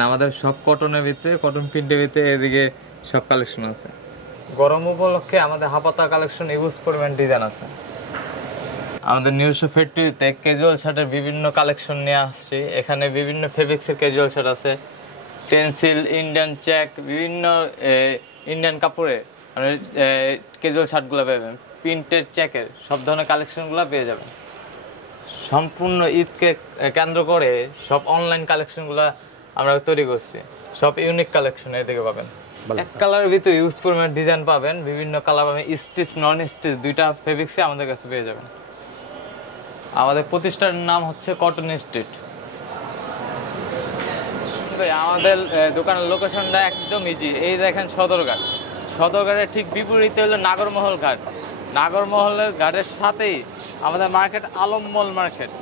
আমাদের সব কটনের ভিতরে, কটন প্রিন্টের ভিতরে এদিকে সব কালেকশন আছে। গরম উপলক্ষে আমাদের হাপাতা কালেকশন ইউজ করবেন ডিজাইন আছে। আমাদের নিজস্ব ফ্যাক্টরিতে ক্যাজুয়াল শার্টের বিভিন্ন কালেকশন নিয়ে আসছি। এখানে বিভিন্ন ফেব্রিক্সের ক্যাজুয়াল শার্ট আছে, টেন্সিল, ইন্ডিয়ান চেক, বিভিন্ন ইন্ডিয়ান কাপড়ে মানে ক্যাজুয়াল শার্টগুলো পাবেন, প্রিন্টের চেকের সব ধরনের কালেকশনগুলো পেয়ে যাবেন। সম্পূর্ণ ঈদকে কেন্দ্র করে সব অনলাইন কালেকশনগুলো আমরা তৈরি করছি, সব ইউনিক কালেকশন এদিকে পাবেন। এক কালারের ভিতরে ইউজ পরিমাণ ডিজাইন পাবেন, বিভিন্ন কালার পাবেন, স্টিচ নন স্টিচ দুইটা ফেব্রিক্সে আমাদের কাছে পেয়ে যাবেন। আমাদের প্রতিষ্ঠানের নাম হচ্ছে কটন স্ট্রিট। আমাদের দোকানের লোকেশনটা একদম ইজি। এই দেখেন সদরঘাট, সদরঘাটের ঠিক বিপরীতে হলো নাগরমহল ঘাট। নাগরমহলের ঘাটের সাথেই আমাদের মার্কেট আলমমল মার্কেট।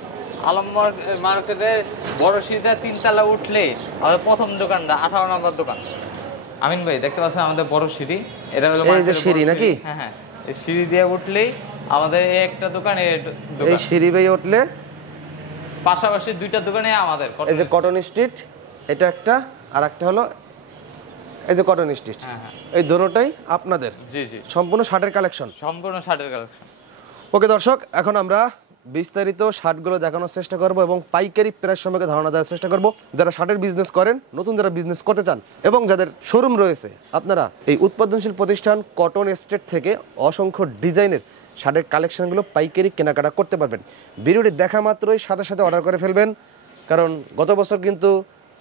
আলমমল মার্কেটে বড় সিঁড়িতে 3 তলা উঠলেই আমাদের প্রথম দোকানটা 18 নম্বর দোকান। আমিন ভাই দেখতে পাচ্ছেন আমাদের বড় সিঁড়ি, এটা হলো সিঁড়ি নাকি? হ্যাঁ হ্যাঁ, এই সিঁড়ি দিয়ে উঠলেই আমাদের এই একটা দোকান, এই সিঁড়ি বেয়ে উঠলে পাশাপাশি দুইটা দোকানে আমাদের। এই যে কটন স্ট্রিট এটা একটা, আর একটা হলো এই যে কটন স্ট্রিট। এই দুটোটাই আপনাদের? জি জি, সম্পূর্ণ শার্টের কালেকশন। সম্পূর্ণ শার্টের কালেকশন। ওকে দর্শক, এখন আমরা বিস্তারিত শার্টগুলো দেখানোর চেষ্টা করব এবং পাইকারি প্রাইস সম্পর্কে ধারণা দেওয়ার চেষ্টা করব। যারা শার্টের বিজনেস করেন, নতুন যারা বিজনেস করতে চান এবং যাদের শোরুম রয়েছে, আপনারা এই উৎপাদনশীল প্রতিষ্ঠান কটন স্টেট থেকে অসংখ্য ডিজাইনের শার্টের কালেকশনগুলো পাইকারি কেনাকাটা করতে পারবেন। ভিডিওটি দেখা মাত্রই সাথে সাথে অর্ডার করে ফেলবেন, কারণ গত বছর কিন্তু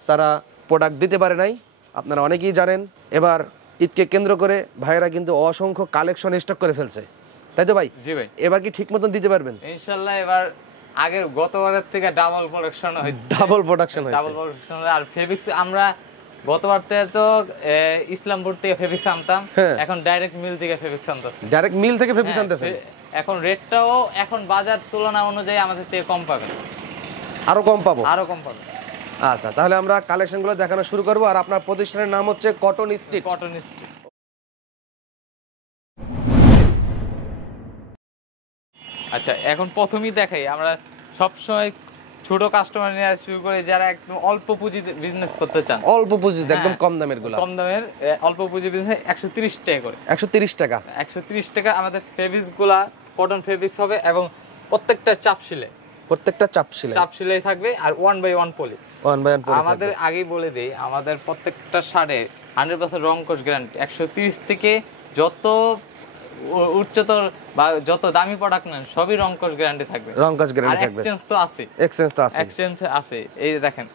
তারা প্রোডাক্ট দিতে পারে নাই, আপনারা অনেকেই জানেন। এবার ঈদকে কেন্দ্র করে ভাইয়েরা কিন্তু অসংখ্য কালেকশন স্টক করে ফেলছে, তাই তো ভাই? জি ভাই। এবার কি ঠিক মতন দিতে পারবেন? ইনশাআল্লাহ এবার আগের গতবারের থেকে ডাবল প্রোডাকশন হয়েছে। ডাবল প্রোডাকশন হয়েছে। Double production. আর ফেব্রিক্স আমরা গতবার তো ইসলামপুর থেকে ফেব্রিক্স আনতাম, এখন ডাইরেক্ট মিল থেকে ফেব্রিক্স আনতাছি। ডাইরেক্ট মিল থেকে ফেব্রিক্স আনতেছেন? এখন রেটটাও এখন বাজার তুলনা অনুযায়ী আমাদের থেকে কম পাবেন। আরো কম পাবো? আরো কম পাবেন। আচ্ছা, তাহলে আমরা কালেকশনগুলো দেখানো শুরু করব। আর আপনার প্রতিষ্ঠানের নাম হচ্ছে কটন স্ট্রিট? Cotton street. আচ্ছা, এখন প্রথমেই দেখাই, আমরা সবসময় ছোট কাস্টমার নিয়ে শুরু করে যারা একদম অল্প পুঁজিতে বিজনেস করতে চান। অল্প পুঁজিতে একদম কম দামের গুলো? কম দামের অল্প পুঁজি বিজনেস 130 টাকা করে। 130 টাকা? 130 টাকা। আমাদের ফেব্রিক্স গুলা কটন ফেব্রিক্স হবে এবং প্রত্যেকটা চাপ সেলাই। প্রত্যেকটা চাপ সেলাই? চাপ সেলাই থাকবে আর 1/1 পলি। 1/1 পলি। আমাদের আগেই বলে দেই, আমাদের প্রত্যেকটা শাড়ে 100% রং কোশ গ্যারান্টি। 130 থেকে যত উচ্চতর বা যত দামি প্রোডাক্ট নেন সবই রং কোশ গ্যারান্টি থাকবে। রং কোশ গ্যারান্টি থাকবে। এক্সচেঞ্জ তো আছে। এক্সচেঞ্জ তো আছে? এক্সচেঞ্জ আছে। এই দেখেন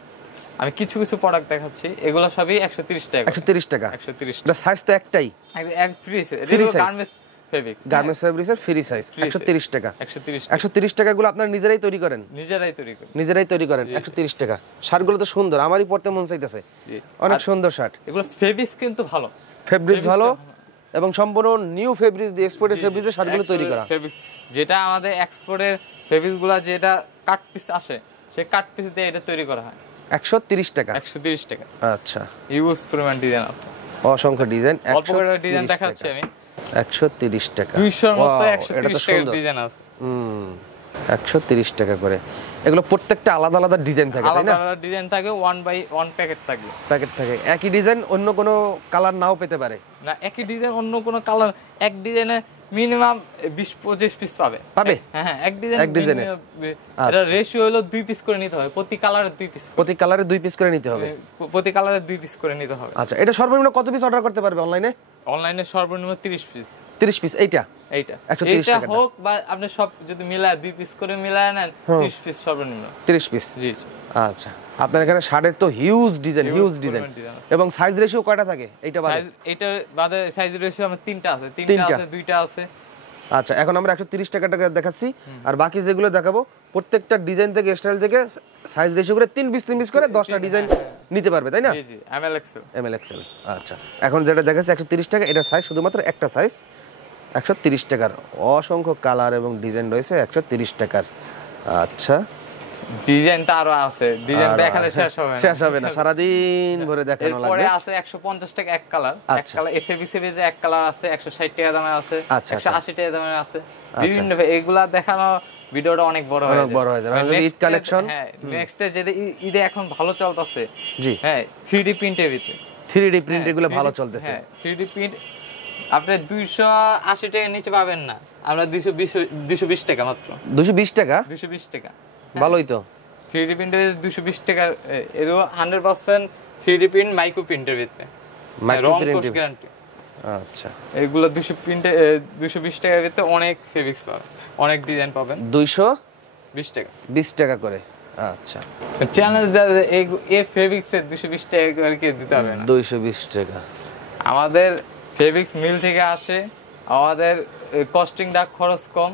আমি কিছু কিছু প্রোডাক্ট দেখাচ্ছি, এগুলো সবই 130 টাকা। 130 টাকা? 130 এটা সাইজ তো একটাই? এক ফ্রি সাইজ। এটা গার্মেন্টস ফেব্রিক্স। গার্মেন্টস ফেব্রিক্সের ফ্রি সাইজ 130 টাকা। 130 130 টাকাগুলো আপনারা নিজেরাই তৈরি করেন? নিজেরাই তৈরি করি। নিজেরাই তৈরি করেন? 130 টাকা। শার্টগুলো তো সুন্দর, আমারই পড়তে মন চাইতেছে। অনেক সুন্দর শার্ট। এগুলো ফেব্রিক্স কিন্তু ভালো, ফেব্রিক্স ভালো এবং সম্পূর্ণ নিউ ফেব্রিক্স দিয়ে এক্সপোর্টেড ফেব্রিক্সের শার্টগুলো তৈরি করা। ফেব্রিক্স যেটা আমাদের এক্সপোর্টের ফেব্রিক্সগুলো যেটা কাট পিস আসে, সেই কাট পিস দিয়ে এটা তৈরি করা হয়। 130 টাকা? 130 টাকা। আচ্ছা, ইউজ পরিমাণ ডিজাইন আছে, অসংখ্য ডিজাইন। অল্প করে ডিজাইন দেখাচ্ছি আমি। 130 টাকা? 200 এর মতো 130 টাকার ডিজাইন আছে। 130 টাকা করে। এগুলো প্রত্যেকটা আলাদা আলাদা ডিজাইন থাকে, তাই না? আলাদা আলাদা ডিজাইন থাকে, 1/1 প্যাকেট থাকে। প্যাকেট থাকে। একই ডিজাইন অন্য কোনো কালার নাও পেতে পারে? না, একই ডিজাইন অন্য কোনো কালার, এক ডিজাইনে মিনিমাম 20-25 পিস পাবে। পাবে? হ্যাঁ, এক ডিজাইনে এটা রেশিও হলো 2 পিস করে নিতে হবে, প্রতি কালারে 2 পিস। প্রতি কালারে 2 পিস করে নিতে হবে? প্রতি কালারে 2 পিস করে নিতে হবে। আচ্ছা, এটা সর্বনিম্ন কত পিস অর্ডার করতে পারবে অনলাইনে? অনলাইনে সর্বনিম্ন 30 পিস। 30 পিস? এইটা 130 টাকা হোক বা আপনি সব যদি মিলায় 2 পিস করে মিলায় নেন, 30 পিস সর্বনিম্ন। 30 পিস? জি জি। আচ্ছা, আপনার এখানে শার্টের তো হিউজ ডিজাইন এবং সাইজ রেশিও কয়টা থাকে? এইটা বাদে? এটা বাদে সাইজ রেশিও আমার 3টা আছে, 3টা আছে, 2টা আছে। আচ্ছা, এখন আমরা 130 টাকা দেখাচ্ছি, আর বাকি যেগুলো দেখাবো প্রত্যেকটা ডিজাইন থেকে স্টাইল থেকে সাইজ রেশিও করে 3 পিস করে 10টা ডিজাইন নিতে পারবে, তাই না? জি জি, এমএল এক্সেল। আচ্ছা, এখন যেটা দেখাচ্ছি 130 টাকা, এটা সাইজ শুধুমাত্র একটা সাইজ 130 টাকার। অসংখ্য কালার এবং ডিজাইন রয়েছে 130 টাকার। আচ্ছা, ডিজাইন তো আরো আছে, ডিজাইন দেখালে শেষ হবে না, সারা দিন ভরে দেখানো লাগবে। পরে আছে 150 টাকা এক কালার। এক কালার এফএবিসি এর এক কালার আছে, 160 টাকা দামের আছে, 180 টাকা দামের আছে। বিভিন্ন এগুলা দেখানো ভিডিওটা অনেক বড় হয়ে যাবে ঈদ কালেকশন। হ্যাঁ, নেক্সট যে ঈদে এখন ভালো চলতেছে। জি হ্যাঁ, 3D প্রিন্টের ভিতরে 3D প্রিন্ট এগুলো ভালো চলতেছে। হ্যাঁ, 3D প্রিন্ট আপনি 280 টাকা নিচে পাবেন না, আমরা 220 টাকা মাত্র। 220 টাকা? 220 টাকা, ভালোই তো। 3D প্রিন্টের 220 টাকা, এর 100% 3D প্রিন্ট মাইক্রো প্রিন্টের ভিতরে, মাইক্রো রং প্রিন্ট। Course guarantee. আচ্ছা, এগুলো 220 টাকার ভিতরে অনেক ফেব্রিক্স পাবেন, অনেক ডিজাইন পাবেন। 220 টাকা, 20 টাকা করে। আচ্ছা, চ্যালেঞ্জ এই ফেব্রিক্সের 220 টাকা করে কি দিতে হবে না? 220 টাকা। আমাদের ফেব্রিক্স মিল থেকে আসে, আমাদের কস্টিংটা খরচ কম,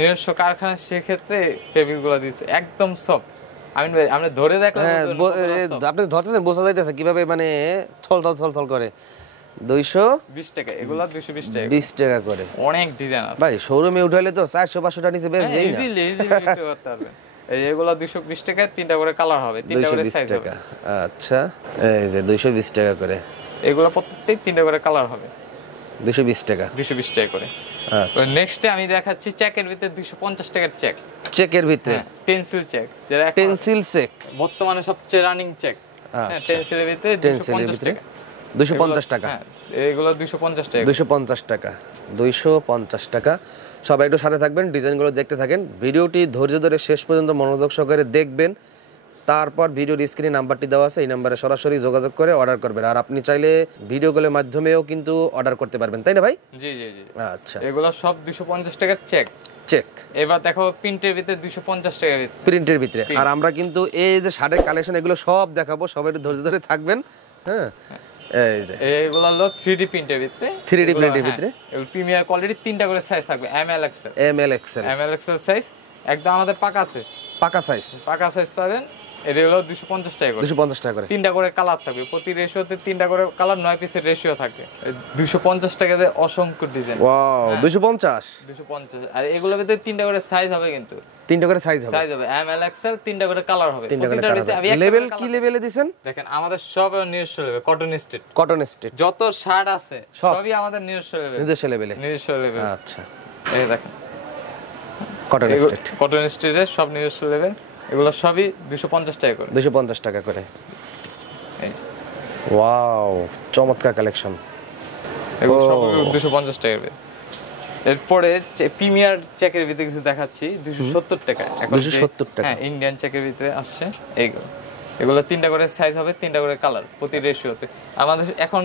নিজস্ব কারখানা, সেক্ষেত্রে ফেব্রিক্স গুলো দিচ্ছে একদম সফট। আমিন ভাই, আমরা ধরে দেখলাম, আপনি ধরতেছেন, বোঝা যাইতেছে কিভাবে মানে থল করে। 220 টাকা, এগুলো 220 টাকা, 20 টাকা করে। অনেক ডিজাইন আছে ভাই, শোরুমে উঠাইলে তো 400-500 টাকা নিচে বেশ দেই না, ইজিলি বিক্রি করতে পারবেন। এগুলো 220 টাকা, তিনটা করে কালার হবে, তিনটা করে সাইজ হবে। আচ্ছা, এই যে 220 টাকা করে, এগুলো প্রত্যেকটাই তিনটা করে কালার হবে, 220 টাকা, 220 টাকা করে। আচ্ছা, নেক্সটে আমি দেখাচ্ছি চেকের ভিতরে 250 টাকার চেক। চেকের ভিতরে পেন্সিল চেক, যেটা পেন্সিল চেক বর্তমানে সবচেয়ে রানিং চেক। হ্যাঁ, পেন্সিলের ভিতরে 250 টাকা, 250 টাকা। হ্যাঁ, এগুলো 250 টাকা, 250 টাকা, 250 টাকা। সবাই একটু সাথে থাকবেন, ডিজাইনগুলো দেখতে থাকেন, ভিডিওটি ধৈর্য ধরে শেষ পর্যন্ত মনোযোগ সহকারে দেখবেন। তারপর ভিডিওর স্ক্রিনে নাম্বারটি দেওয়া আছে, এই নাম্বারে সরাসরি যোগাযোগ করে অর্ডার করবেন। আর আপনি চাইলে ভিডিও কলের মাধ্যমেও কিন্তু অর্ডার করতে পারবেন, তাই না ভাই? জি জি জি। আচ্ছা, এগুলো সব 250 টাকার চেক। এবার দেখো প্রিন্টের ভিতরে 250 টাকার ভিতরে, প্রিন্টের ভিতরে। আর আমরা কিন্তু এই যে শার্টের কালেকশন এগুলো সব দেখাবো, সবাই একটু ধৈর্য ধরে থাকবেন। হ্যাঁ, এই যে এগুলো হলো 3D প্রিন্টের ভিতরে, 3D প্রিন্টের ভিতরে এগুলো প্রিমিয়ার কোয়ালিটি, তিনটা করে সাইজ থাকবে, ML XL, ML XL size, একদম আমাদের পাকা সাইজ, পাকা সাইজ পাবেন। এটা হলো 250 টাকা করে, 250 টাকা করে। তিনটা করে কালার থাকবে, প্রতি রেশিওতে তিনটা করে কালার, 9 পিসের রেশিও থাকবে। 250 টাকাতে অসংখ্য ডিজাইন। ওয়াও, 250। আর এগুলোর ভিতরে তিনটা করে সাইজ হবে, কিন্তু তিনটা করে সাইজ হবে, ML XL, তিনটা করে কালার হবে। প্রতিটার ভিতরে আমি লেভেল কি লেভেলে দিবেন দেখেন, আমাদের সব নিজস্ব লেভেল, কটন স্টেট যত শার্ট আছে সবই আমাদের নিজস্ব লেভেলে। আচ্ছা, এই দেখেন কটন স্টেটের সব নিজস্ব লেভেল, এগুলো সবই 250 টাকা করে, 250 টাকা করে। এই যে ওয়াও, চমৎকার কালেকশন, এগুলো সব 250 টাকা করে। এরপরে প্রিমিয়ার চেকের ভিতরে কিছু দেখাচ্ছি, 270 টাকা। এখন 270 টাকা, হ্যাঁ, ইন্ডিয়ান চেকের ভিতরে আসছে এগুলো তিনটা করে সাইজ হবে, তিনটা করে কালার, প্রতি রেশিওতে। আমাদের এখন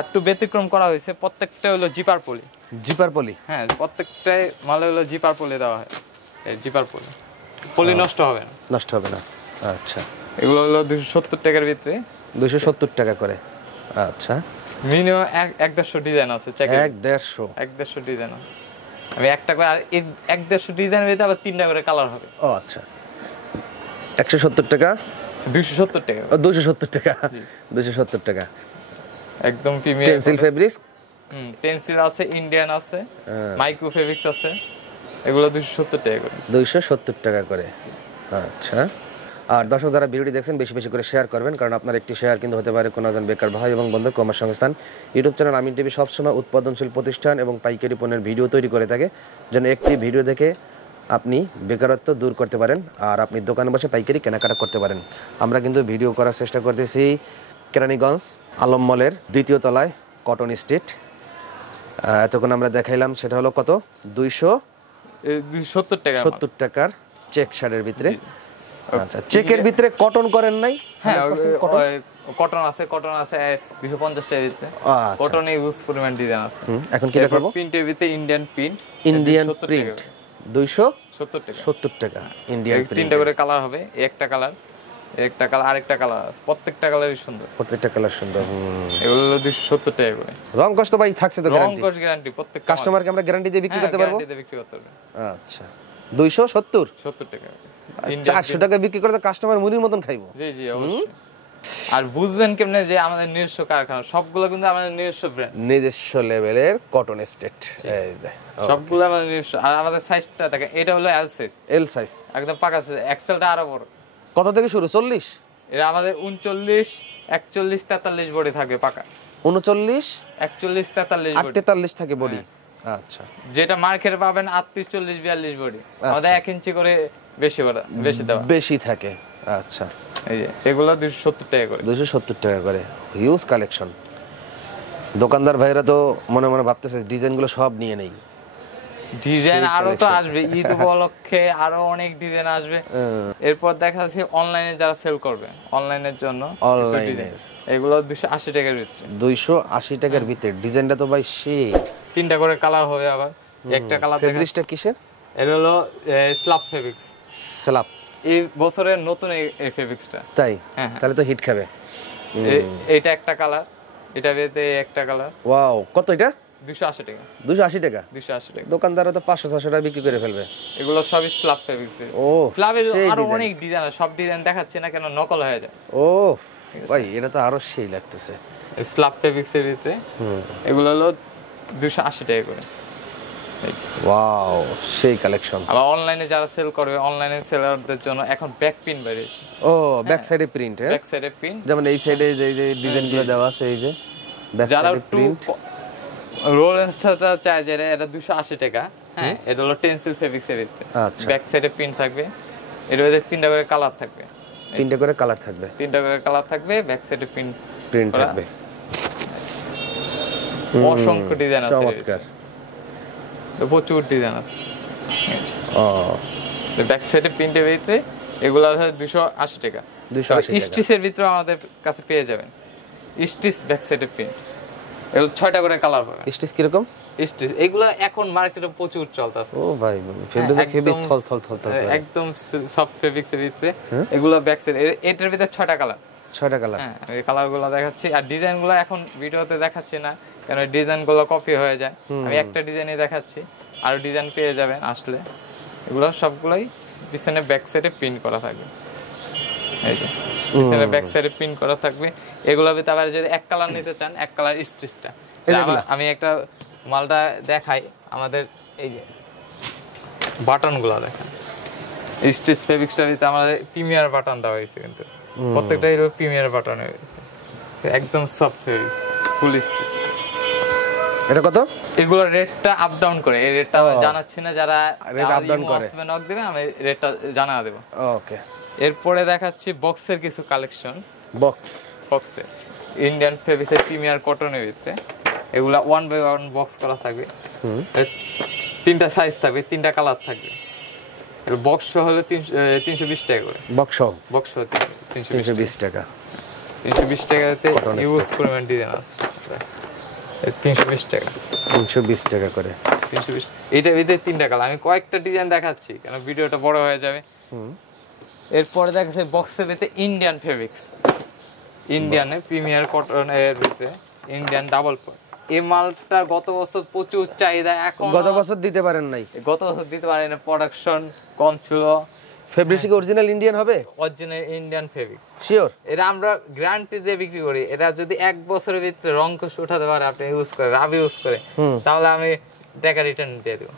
একটু ব্যতিক্রম করা হয়েছে, প্রত্যেকটা হলো জিপার পলি। হ্যাঁ, প্রত্যেকটাই মালে হলো জিপার পলি দেওয়া হয়, জিপার পলি নষ্ট হবে না। আচ্ছা, এগুলো হলো 270 টাকার ভিতরে, 270 টাকা করে। আচ্ছা, মিনিমাম 150 ডিজাইন আছে চেকের, 150 ডিজাইন আছে। আমি একটা করে, আর 150 ডিজাইনের ভিতরে আবার তিনটা করে কালার হবে। ও আচ্ছা, 170 টাকা, 270 টাকা, 270 টাকা, 270 টাকা। একদম প্রিমিয়াম পেন্সিল ফেব্রিক্স, পেন্সিল আছে, ইন্ডিয়ান আছে, মাইক্রো ফেব্রিক্স আছে, এগুলো 270 টাকা করে, 270 টাকা করে। আচ্ছা, আর দর্শক যারা ভিডিওটি দেখছেন বেশি বেশি করে শেয়ার করবেন, কারণ আপনার একটি শেয়ার কিন্তু হতে পারে কোনো একজন বেকার ভাই এবং বন্ধুর কর্মসংস্থান। ইউটিউব চ্যানেল আমিন টিভি সবসময় উৎপাদনশীল প্রতিষ্ঠান এবং পাইকারি পণ্যের ভিডিও তৈরি করে থাকে, যেন একটি ভিডিও দেখে আপনি বেকারত্ব দূর করতে পারেন আর আপনি দোকানে বসে পাইকারি কেনাকাটা করতে পারেন। আমরা কিন্তু ভিডিও করার চেষ্টা করতেছি কেরানীগঞ্জ আলম মলের 2য় তলায় কটন স্ট্রিট। এতক্ষণ আমরা দেখাইলাম সেটা হলো কত, 270 টাকা, 70 টাকার চেক শার্টের ভিতরে। আচ্ছা, চেকের ভিতরে কটন করেন নাই? হ্যাঁ, কটন আছে 250 টাকার ভিতরে, কটনে ইউজ পরিমাণ ডিজাইন আছে। এখন কি দেখাবো? প্রিন্টের ভিতরে ইন্ডিয়ান প্রিন্ট, 270 টাকা ইন্ডিয়ান প্রিন্ট। তিনটা করে কালার হবে, একটা কালার, আরেকটা কালার আছে, প্রত্যেকটা কালারই সুন্দর, প্রত্যেকটা কালার সুন্দর। এগুলো 270 টাকা করে। রং কষ্ট ভাই থাকছে তো, রং কষ্ট গ্যারান্টি, প্রত্যেক কাস্টমারকে আমরা গ্যারান্টি দিয়ে বিক্রি করতে পারবো। আচ্ছা, 270 টাকা, 400 টাকা বিক্রি করে তো কাস্টমার মুড়ির মতন খাইবো। জি অবশ্যই। আর বুঝবেন কেমনে যে আমাদের নিজস্ব কারখানা, সবগুলো কিন্তু আমাদের নিজস্ব ব্র্যান্ড, নিজস্ব লেভেলের কটন স্টেট, এই যে সবগুলো আমাদের নিজস্ব। আর আমাদের সাইজটা দেখেন, এটা হলো এল সাইজ, একদম পাকা সাইজ, এক্সেলটা আরো বড়। কত থেকে শুরু? 40? এটা আমাদের 39, 41, 43 বডি থাকবে পাকা। 39, 41, 43 43 থাকে বডি। আচ্ছা, যেটা মার্কেটে পাবেন 38 40 42 বডি, আমাদের 1 ইঞ্চি করে বেশি দেওয়া বেশি থাকে। আচ্ছা, এই যে এগুলো 270 টাকা করে। 270 টাকা করে, হিউজ কালেকশন। দোকানদার ভাইরা তো মনে মনে ভাবতেছে ডিজাইনগুলো সব নিয়ে নেই। ডিজাইন আরো তো আসবে, ঈদ উপলক্ষে আরো অনেক ডিজাইন আসবে। এরপর দেখা যাচ্ছে অনলাইনে যারা সেল করবে, অনলাইনের জন্য অনলাইনে এগুলো 280 টাকার ভিতরে। 280 টাকার ভিতরে ডিজাইনটা তো ভাই সেই। 3টা করে কালার হবে, আবার একটা কালার ফেব্রিক্সটা কিসের? এটা হলো স্ল্যাব ফেব্রিক্স। স্ল্যাব এই বছরের নতুন এই ফেব্রিক্সটা। তাই? তাহলে তো হিট খাবে। এটা একটা কালার, এটা ভিতরে একটা কালার। ওয়াও, কত এটা? 280 টাকা। 280 টাকা? 280 টাকা। দোকানদাররা তো 500 600 টাকা বিক্রি করে ফেলবে। এগুলো সবই স্ল্যাব ফেব্রিক্স। ও, স্ল্যাবের আরো অনেক ডিজাইন আছে, সব ডিজাইন দেখাচ্ছি না কেন নকল হয়ে যায়। ও ভাই, এটা তো আরো সেই লাগতেছে। স্ল্যাব ফেব্রিক্সের ভিতরে এগুলো হলো 280 টাকা করে। ওয়াও, সেই কালেকশন। আবার অনলাইনে যারা সেল করবে, অনলাইনে সেলারদের জন্য এখন ব্যাক পিন বেরিয়েছে। ও, ব্যাক সাইডে প্রিন্ট। ব্যাক সাইডে প্রিন্ট, যেমন এই সাইডে যে ডিজাইনগুলো দেওয়া আছে, এই যে ব্যাক যারা সাইডে প্রিন্ট। রোল এন্সটারটা চাই, যেটা এটা 280 টাকা। হ্যাঁ, এটা হলো টেনসিল ফেব্রিক্সের ভিতরে। আচ্ছা, ব্যাক সাইডে প্রিন্ট থাকবে, এর মধ্যে 3টা করে কালার থাকবে। 3টা করে কালার থাকবে। 3টা করে কালার থাকবে, ব্যাক সাইডে প্রিন্ট থাকবে। অসংখ্য ডিজাইন আছে, চমৎকার, প্রচুর ডিজাইন আছে। ও, ব্যাক সাইডে প্রিন্টের ভিতরে এগুলো আছে 280 টাকা। 280 টাকা। স্টিচের ভিতরে আমাদের কাছে পেয়ে যাবেন স্টিচ ব্যাক সাইডে প্রিন্ট। এগুলো 6টা করে কালার পাবেন। স্টিচ কি রকম? স্টিচ এগুলো এখন মার্কেটে প্রচুর চলতেছে। ও ভাই, ফেব্রিক থল একদম সফট ফেব্রিক্সের ভিতরে এগুলো ব্যাক সাইড। এটার ভিতরে 6টা কালার। 6টা কালার। হ্যাঁ, এই কালারগুলো দেখাচ্ছি। আর ডিজাইনগুলো এখন ভিডিওতে দেখাচ্ছি না, কারণ ডিজাইনগুলো কপি হয়ে যায়। আমি একটা ডিজাইনই দেখাচ্ছি, আর ডিজাইন পেয়ে যাবেন আসলে। এগুলো সবগুলোই পিছনে ব্যাক সাইডে প্রিন্ট করা থাকবে। এই যে পিছনে ব্যাক সাইডে প্রিন্ট করা থাকবে। এগুলো আবার যদি এক কালার নিতে চান, এক কালার স্টিচটা। আমি একটা মালটা দেখাই, আমাদের এই যে বাটনগুলো দেখেন, স্টিচ ফেব্রিক্সটার ভিতরে আমাদের প্রিমিয়ার বাটন দেওয়া হয়েছে, কিন্তু প্রত্যেকটা হলো প্রিমিয়ার বাটন, একদম সফট ফেব্রিক, ফুল স্টিচ। এটা কত? এগুলো রেটটা আপ ডাউন করে, এই রেটটা জানাচ্ছি না, যারা রেট আপ ডাউন করে নক দিবে আমি রেটটা জানা দেব। ওকে, এরপরে দেখাচ্ছি বক্সের কিছু কালেকশন। বক্সে ইন্ডিয়ান ফেব্রিক্সের প্রিমিয়ার কটনের ভিতরে এগুলা 1x1 বক্স করা থাকবে। 3টা সাইজ থাকবে, 3টা কালার থাকবে। বক্স সহ হলো 320 টাকা করে। বক্স সহ 320 টাকা। 320 টাকাতে ইউজ পরিমাণ ডিজাইন আছে। 320 টাকা। 320 টাকা করে। 320। এইটার ভিতরে 3টা কালার। আমি কয়েকটা ডিজাইন দেখাচ্ছি, কারণ ভিডিওটা বড় হয়ে যাবে। এরপরে দেখাচ্ছে বক্সের ভিতরে ইন্ডিয়ান ফেব্রিক্স, ইন্ডিয়ানে প্রিমিয়ার কটনের ভিতরে ইন্ডিয়ান ডাবল পয়েন্ট। এই মালটা গত বছর প্রচুর চাহিদা, এখন গত বছর দিতে পারেন নাই? গত বছর দিতে পারেন না, প্রোডাকশন কম ছিল। ফেব্রিক কি অরিজিনাল ইন্ডিয়ান হবে? Original Indian fabric, sure. এটা আমরা গ্যারান্টি দিয়ে বিক্রি করি। এটা যদি 1 বছরের ভিতরে রং কোষ উঠাতে পারে, আপনি ইউজ করে, রাব ইউজ করে, তাহলে আমি টাকা রিটার্ন দিয়ে দেব।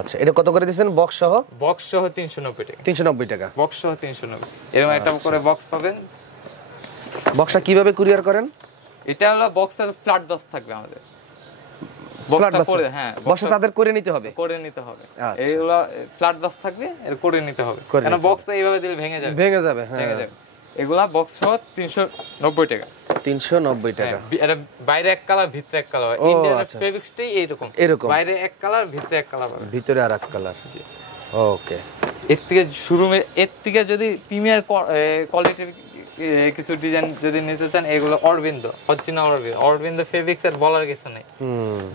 আচ্ছা, এটা কত করে দিবেন বক্স সহ? বক্স সহ 390 টাকা। 390 টাকা। বক্স সহ 390। এরকম একটা করে বক্স পাবেন। বক্সটা কিভাবে কুরিয়ার করেন? এটা হলো বক্সের ফ্ল্যাট বক্স থাকবে আমাদের। বক্সটা করে, হ্যাঁ, বক্সটা তাদের করে নিতে হবে। এইগুলো ফ্ল্যাট বক্স থাকবে, এর করে নিতে হবে, কারণ বক্স এইভাবে দিলে ভেঙে যাবে। হ্যাঁ, এগুলা বক্স সহ 390 টাকা। 390 টাকা। এটা বাইরে এক কালার, ভিতরে এক কালার। ইন্ডিয়ান ফেব্রিক্সটাই এরকম, বাইরে এক কালার, ভিতরে এক কালার পাবে, ভিতরে আরেক কালার। জি, ওকে। এর থেকে যদি প্রিমিয়ার কোয়ালিটির কিছু ডিজাইন যদি নিতে চান, এগুলো অরিজিনাল অরবিন্দ ফেব্রিক্স এর বলার কিছু নেই।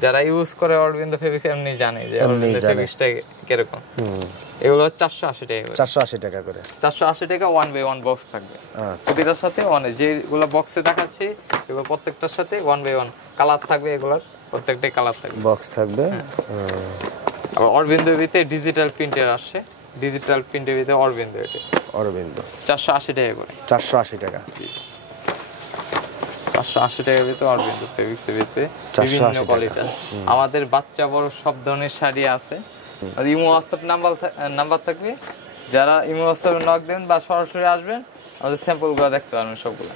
যারা ইউজ করে অরবিন্দ ফেব্রিক্স এমনি জানে যে অরবিন্দ ফেব্রিক্সটা কিরকম। এগুলো 480 টাকা করে। 480 টাকা করে। 480 টাকা 1x1 বক্স থাকবে। প্রতিটার সাথে যেগুলো বক্সে দেখাচ্ছি, এগুলো প্রত্যেকটার সাথে 1x1 কালার থাকবে। এগুলোর প্রত্যেকটাই কালার থাকবে, বক্স থাকবে। আবার অরবিন্দের ভিতরে ডিজিটাল প্রিন্টের আসছে, ডিজিটাল প্রিন্টের ভিতরে অরবিন্দ, এটা অরবিন্দ 480 টাকা করে। 480 টাকা। 480 টাকার ভিতরে অরবিন্দ ফেব্রিক্সের ভিতরে বিভিন্ন কোয়ালিটি। আমাদের বাচ্চা বড় সব ধরনের শাড়ি আছে। আর ইমো হোয়াটসঅ্যাপ নাম্বার থাকবে, যারা ইমো হোয়াটসঅ্যাপে নক দেবেন বা সরাসরি আসবেন, আমাদের স্যাম্পলগুলো দেখতে পারবেন সবগুলো।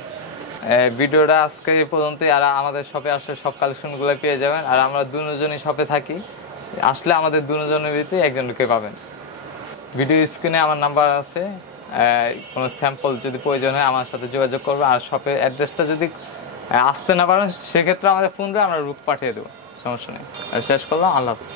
ভিডিওটা আজকে এই পর্যন্তই। আর আমাদের শপে আসলে সব কালেকশনগুলো পেয়ে যাবেন। আর আমরা দুজনই শপে থাকি, আসলে আমাদের দুজনের ভিতরে একজনকে পাবেন। ভিডিও স্ক্রিনে আমার নাম্বার আছে, কোনো স্যাম্পল যদি প্রয়োজন হয় আমার সাথে যোগাযোগ করবে। আর শপের অ্যাড্রেসটা যদি আসতে না পারেন সেক্ষেত্রে আমাদের ফোন দিয়ে আমরা রূপ পাঠিয়ে দেবো, সমস্যা নেই। শেষ করলাম, আল্লাহ হাফেজ।